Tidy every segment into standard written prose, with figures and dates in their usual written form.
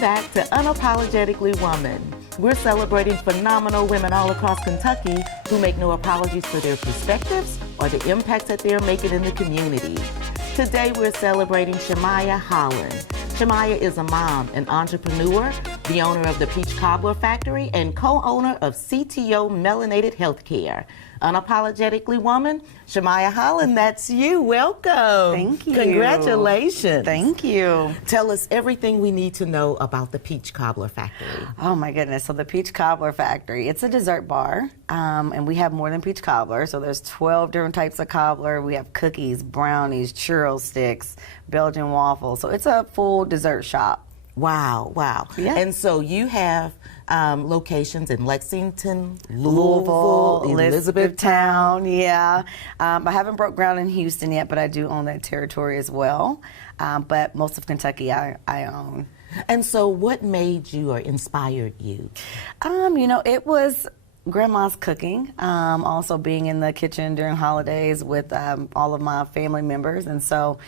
back to Unapologetically Woman. We're celebrating phenomenal women all across Kentucky who make no apologies for their perspectives or the impact that they're making in the community. Today we're celebrating Shermiah Holland. Shermiah is a mom, an entrepreneur, the owner of the Peach Cobbler Factory, and co-owner of CTO of Melanated Healthcare. Unapologetically Woman, Shermiah Holland, that's you. Welcome. Thank you. Congratulations. Thank you. Tell us everything we need to know about the Peach Cobbler Factory. Oh my goodness, so the Peach Cobbler Factory, it's a dessert bar, and we have more than peach cobbler. So there's 12 different types of cobbler. We have cookies, brownies, churro sticks, Belgian waffles. So it's a full dessert shop. Wow, wow. Yeah. And so you have locations in Lexington, Louisville, Elizabethtown. yeah. I haven't broke ground in Houston yet, but I do own that territory as well. But most of Kentucky I own. And so what made you or inspired you? It was Grandma's cooking, also being in the kitchen during holidays with all of my family members. And so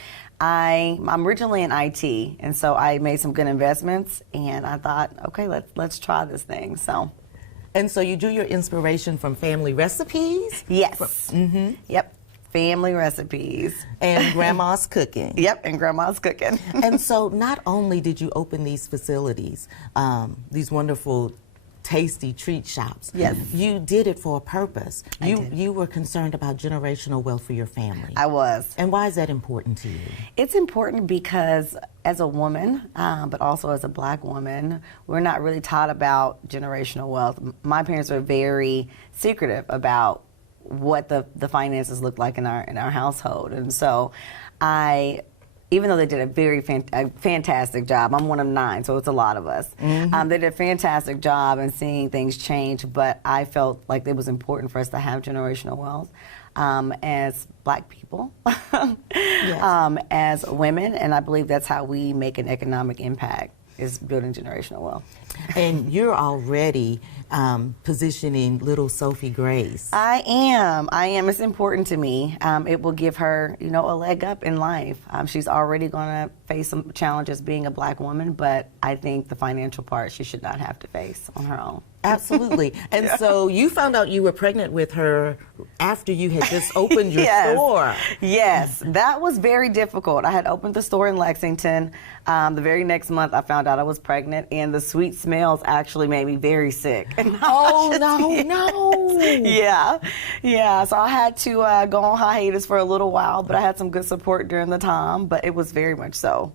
I'm originally in IT, and so I made some good investments, and I thought, okay, let's try this thing. And so you drew your inspiration from family recipes? Yes. Yep. Family recipes. And Grandma's cooking. Yep, and Grandma's cooking. And so not only did you open these facilities, these wonderful tasty treat shops. Yes. You did it for a purpose. I did. You were concerned about generational wealth for your family. I was. And why is that important to you? It's important because as a woman, but also as a black woman, we're not really taught about generational wealth. My parents were very secretive about what the finances looked like in our household. And so even though they did a very fantastic job, I'm one of 9, so it's a lot of us. They did a fantastic job in seeing things change, but I felt like it was important for us to have generational wealth as black people, Yes. as women, and I believe that's how we make an economic impact, is building generational wealth. And you're already positioning little Sophie Grace. I am. It's important to me. It will give her, a leg up in life. She's already going to face some challenges being a black woman, but I think the financial part she should not have to face on her own. Absolutely. And so you found out you were pregnant with her after you had just opened your Yes. store. Yes, that was very difficult. I had opened the store in Lexington. The very next month I found out I was pregnant, and the sweet smells actually made me very sick. Oh, no. Yeah. So I had to go on hiatus for a little while, but I had some good support during the time, but it was very much so.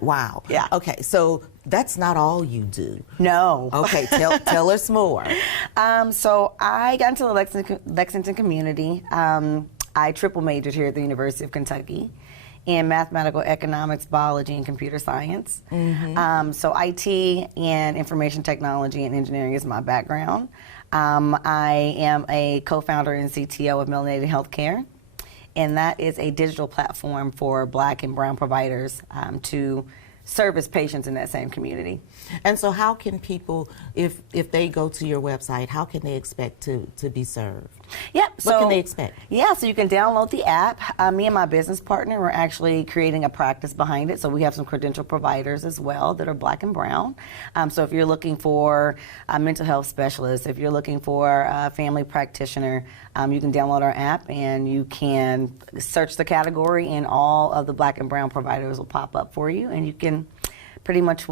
Wow. Yeah. Okay, so that's not all you do. No. Okay, tell us more. So I got into the Lexington community. I triple majored here at the University of Kentucky in mathematical economics, biology, and computer science. So IT and information technology and engineering is my background. I am a co-founder and CTO of Melanated Healthcare, and that is a digital platform for black and brown providers to service patients in that same community. And so how can people, if they go to your website, how can they expect to be served? Yep. What can they expect? Yeah, so you can download the app. Me and my business partner, we're actually creating a practice behind it. So we have some credential providers as well that are black and brown. So if you're looking for a mental health specialist, if you're looking for a family practitioner, you can download our app and you can search the category, and all of the black and brown providers will pop up for you, and you can pretty much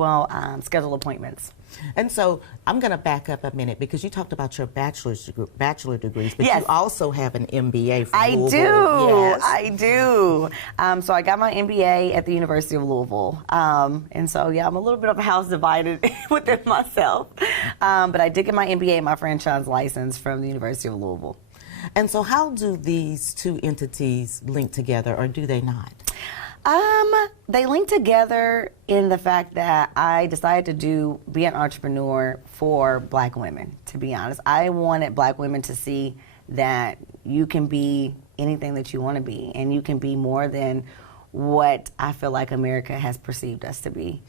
schedule appointments. And so I'm going to back up a minute because you talked about your bachelor degrees, but Yes. you also have an MBA from I Louisville. do. Yes. I do. So I got my MBA at the University of Louisville. And so, yeah, I'm a little bit of a house divided within myself. But I did get my MBA and my franchise license from the University of Louisville. And so how do these two entities link together, or do they not? They link together in the fact that I decided to be an entrepreneur for black women, to be honest. I wanted black women to see that you can be anything that you want to be, and you can be more than what I feel like America has perceived us to be.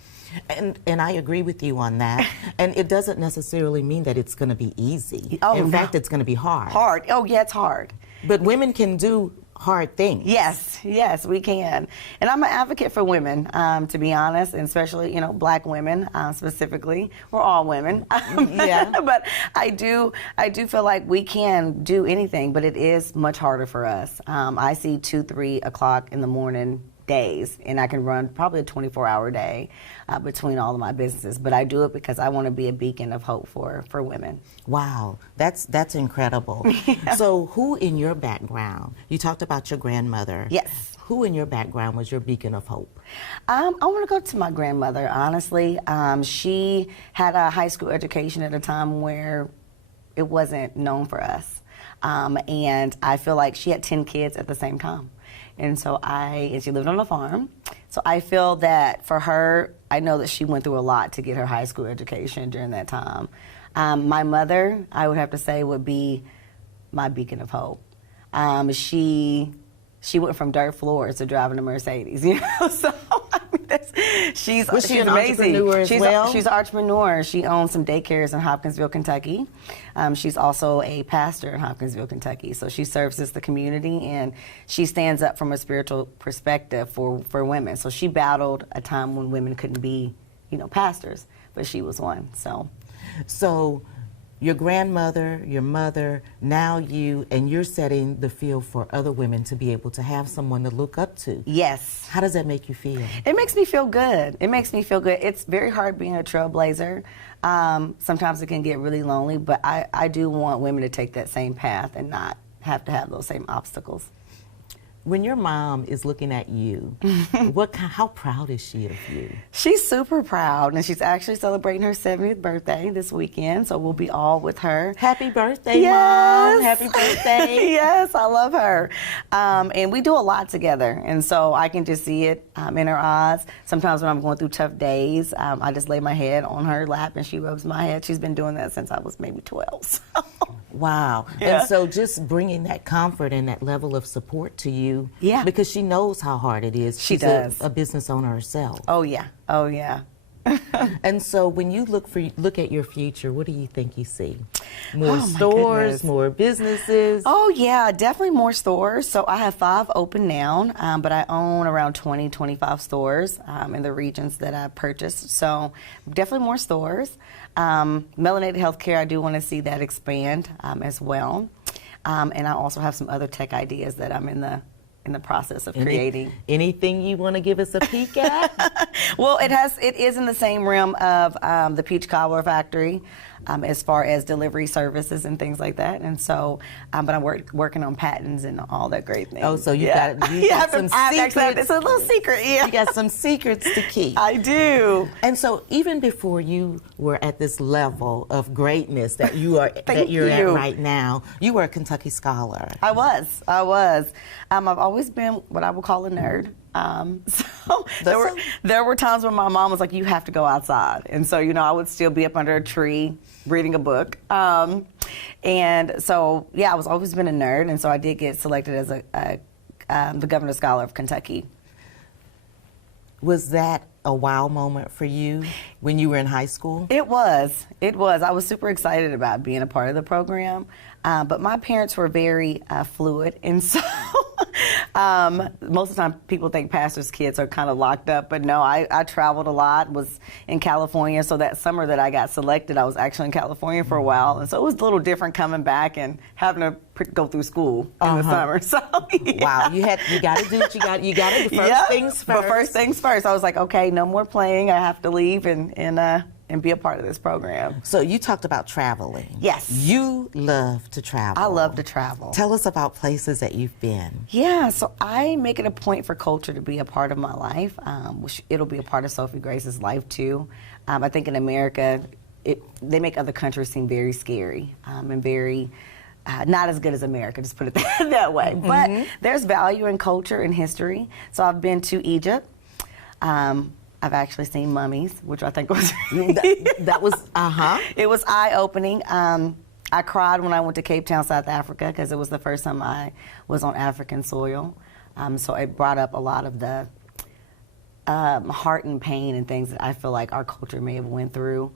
And I agree with you on that. And it doesn't necessarily mean that it's going to be easy. Oh, in no. fact, it's going to be hard. Hard. Oh, yeah, it's hard. But women can do hard things. Yes, we can. And I'm an advocate for women, to be honest, and especially, Black women specifically. We're all women. Yeah. But I do feel like we can do anything, but it is much harder for us. I see 2, 3 o'clock in the morning days, and I can run probably a 24-hour day between all of my businesses. But I do it because I want to be a beacon of hope for women. Wow, that's incredible. Yeah. So who in your background, you talked about your grandmother. Yes. Who in your background was your beacon of hope? I want to go to my grandmother, honestly. She had a high school education at a time where it wasn't known for us. And I feel like she had 10 kids at the same time. And so she lived on a farm. So I feel that for her, I know that she went through a lot to get her high school education during that time. My mother, I would have to say, would be my beacon of hope. She went from dirt floors to driving a Mercedes, So I mean, she's an amazing. Entrepreneur as well? She's an entrepreneur. She owns some daycares in Hopkinsville, Kentucky. She's also a pastor in Hopkinsville, Kentucky. So she services the community, and she stands up from a spiritual perspective for women. So she battled a time when women couldn't be, pastors, but she was one. So your grandmother, your mother, now you, and you're setting the field for other women to be able to have someone to look up to. Yes. How does that make you feel? It makes me feel good. It's very hard being a trailblazer. Sometimes it can get really lonely, but I do want women to take that same path and not have to have those same obstacles. When your mom is looking at you, how proud is she of you? She's super proud, and she's actually celebrating her 70th birthday this weekend, so we'll be all with her. Happy birthday, yes. Mom. Happy birthday. Yes, I love her. And we do a lot together, and so I can just see it in her eyes. Sometimes when I'm going through tough days, I just lay my head on her lap, and she rubs my head. She's been doing that since I was maybe 12. So. Wow. Yeah. And so just bringing that comfort and that level of support to you, yeah, because she knows how hard it is. She does. A business owner herself. Oh, yeah. And so when you look at your future, what do you think you see? More Oh, stores, more businesses? Oh, yeah, definitely more stores. So I have 5 open now, but I own around 20, 25 stores in the regions that I purchased. So definitely more stores. Melanated Healthcare, I do want to see that expand as well. And I also have some other tech ideas that I'm in the process of creating. Anything you want to give us a peek at? Well, it is in the same realm of the Peach Cobbler Factory, as far as delivery services and things like that. And so, but I'm working on patents and all that great things. Oh, so you got some secrets. It's a little secret, yeah. You got some secrets to keep. I do. And so, even before you were at this level of greatness that you're at right now, you were a Kentucky scholar. I was. I've always been what I would call a nerd. So there were times when my mom was like, "You have to go outside," and so I would still be up under a tree reading a book. And so I was always been a nerd, and so I did get selected as the Governor's Scholar of Kentucky. Was that a wow moment for you when you were in high school? It was. I was super excited about being a part of the program, but my parents were very fluid, and so most of the time people think pastors' kids are kind of locked up, but no, I traveled a lot, was in California, so that summer that I got selected, I was actually in California for a while, and so it was a little different coming back and having to go through school in the summer. So wow, you got to do what you got to do. First things first. But first things first, I was like, okay, no more playing. I have to leave and be a part of this program. So you talked about traveling. Yes. You love to travel. I love to travel. Tell us about places that you've been. Yeah, so I make it a point for culture to be a part of my life. Which it'll be a part of Sophie Grace's life too. I think in America, they make other countries seem very scary and very not as good as America, just put it that way. Mm-hmm. But there's value in culture and history. So I've been to Egypt. I've actually seen mummies, which I think was that was It was eye-opening. I cried when I went to Cape Town, South Africa, because it was the first time I was on African soil. So it brought up a lot of the heart and pain and things that I feel like our culture may have went through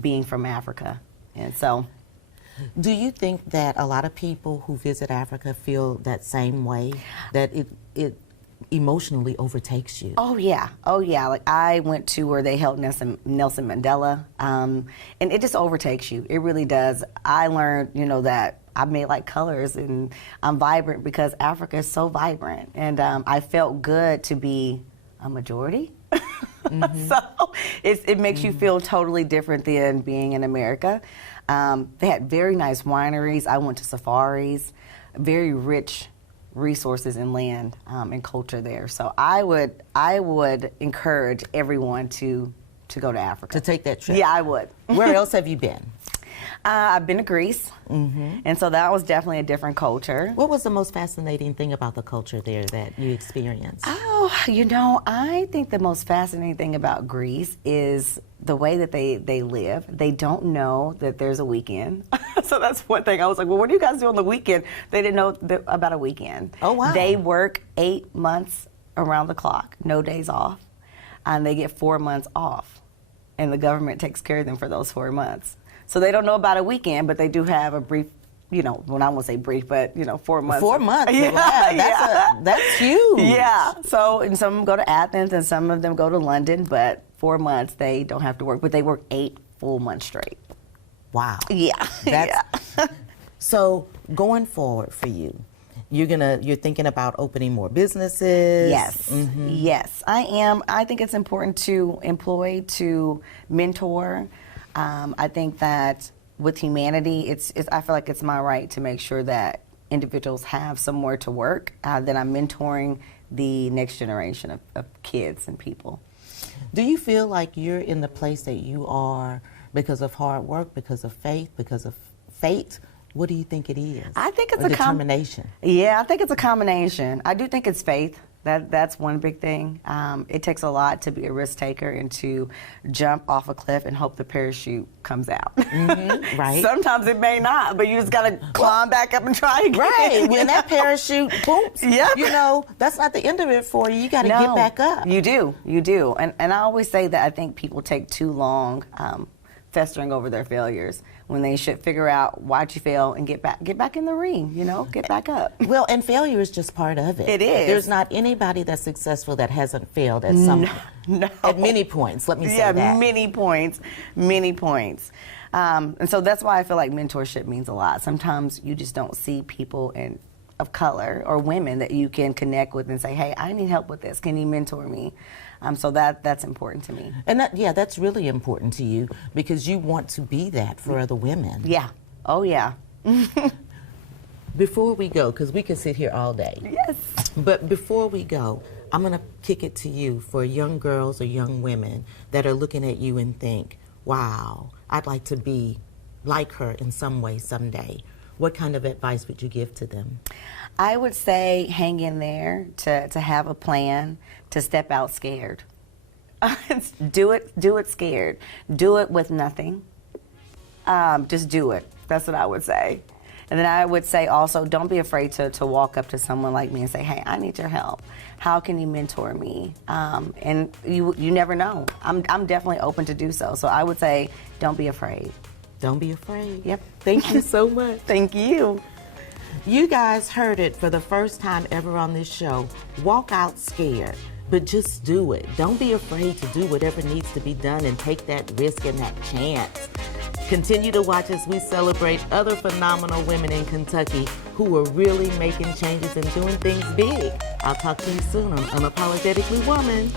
being from Africa. And so Do you think that a lot of people who visit Africa feel that same way, that it emotionally overtakes you? Oh yeah, oh yeah. Like I went to where they held Nelson Mandela, and it just overtakes you. It really does. I learned, that I may like colors and I'm vibrant because Africa is so vibrant, and I felt good to be a majority. Mm-hmm. So it makes you feel totally different than being in America. They had very nice wineries. I went to safaris, very rich resources and land and culture there. So I would encourage everyone to go to Africa. To take that trip? Yeah, I would. Where else have you been? I've been to Greece, and so that was definitely a different culture. What was the most fascinating thing about the culture there that you experienced? Oh, I think the most fascinating thing about Greece is the way that they live. They don't know that there's a weekend. So that's one thing. I was like, well, what do you guys do on the weekend? They didn't know about a weekend. Oh, wow. They work 8 months around the clock, no days off, and they get 4 months off. And the government takes care of them for those 4 months. So they don't know about a weekend, but they do have a brief, well, I won't say brief, but, 4 months. 4 months? Yeah, Wow, that's huge. Yeah. So, and some of them go to Athens and some of them go to London, but 4 months they don't have to work, but they work 8 full months straight. Wow. Yeah. Yeah. So going forward for you, you're thinking about opening more businesses? Yes. Mm-hmm. Yes, I am. I think it's important to employ, to mentor. I think that with humanity, I feel like it's my right to make sure that individuals have somewhere to work, that I'm mentoring the next generation of kids and people. Do you feel like you're in the place that you are because of hard work, because of faith, because of fate? What do you think it is? I think it's a determination. Yeah, I think it's a combination. I do think it's faith. That's one big thing. It takes a lot to be a risk taker and to jump off a cliff and hope the parachute comes out. Mm-hmm, right. Sometimes it may not, but you just got to climb back up and try again. Right. When that parachute booms, yep. That's not the end of it for you. You got to get back up. You do. And I always say that I think people take too long festering over their failures when they should figure out why'd you fail and get back in the ring, get back up. Well, and failure is just part of it. It is. There's not anybody that's successful that hasn't failed at at many points, let me say that. Yeah, many points. And so that's why I feel like mentorship means a lot. Sometimes you just don't see people of color or women that you can connect with and say, hey, I need help with this. Can you mentor me? So that's important to me. And that's really important to you because you want to be that for other women. Yeah. Oh, yeah. Before we go, because we could sit here all day. Yes. But before we go, I'm going to kick it to you for young girls or young women that are looking at you and think, wow, I'd like to be like her in some way someday. What kind of advice would you give to them? I would say hang in there, to have a plan, to step out scared. Do it scared. Do it with nothing. Just do it. That's what I would say. And then I would say also, don't be afraid to walk up to someone like me and say, hey, I need your help. How can you mentor me? And you never know. I'm definitely open to do so. So I would say, don't be afraid. Don't be afraid. Yep. Thank you so much. Thank you. You guys heard it for the first time ever on this show. Walk out scared, but just do it. Don't be afraid to do whatever needs to be done and take that risk and that chance. Continue to watch as we celebrate other phenomenal women in Kentucky who are really making changes and doing things big. I'll talk to you soon on Unapologetically Woman.